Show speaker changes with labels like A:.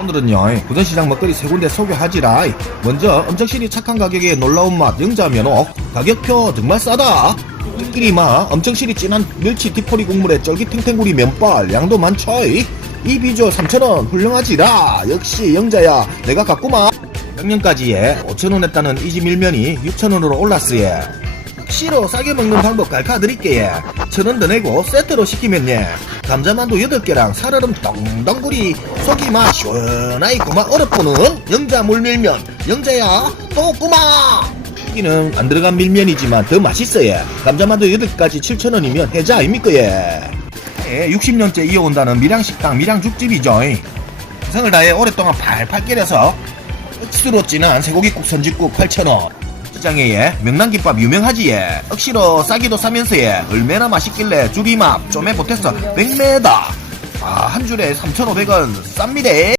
A: 오늘은요 부전시장 먹거리 세 군데 소개하지라. 먼저 엄청실이 착한 가격에 놀라운 맛 영자면옥 가격표 정말 싸다. 끼리 맛 엄청실이 진한 멸치 디포리 국물에 쫄깃 탱탱구리 면발 양도 많죠 이. 비주얼 3,000원 훌륭하지라. 역시 영자야 내가 갖구만. 작년까지에 5,000원 했다는 이집 밀면이 6,000원으로 올랐으예 씨로 싸게 먹는 방법 가르쳐드릴게요. 천원 더 내고 세트로 시키면 예 감자만두 8개랑 살얼음 덩덩구리 속이 맛 시원하이 고마 어렵고는 영자 물밀면 영자야 또 꼬마. 여기는 안 들어간 밀면이지만 더 맛있어요. 감자만두 8가지 7,000원이면 해자 아닙니까 예? 60년째 이어온다는 밀양식당 밀양죽집이죠. 성을 다해 오랫동안 팔팔 끓여서 진한 쇠고기국 선지국 8,000원. 시 장에 예, 명란김밥 유명하지 예. 억시로 싸기도 싸면서 예. 얼마나 맛있길래 줄이맛 좀에 보태서 100매다 아한 줄에 3,500원 쌉니다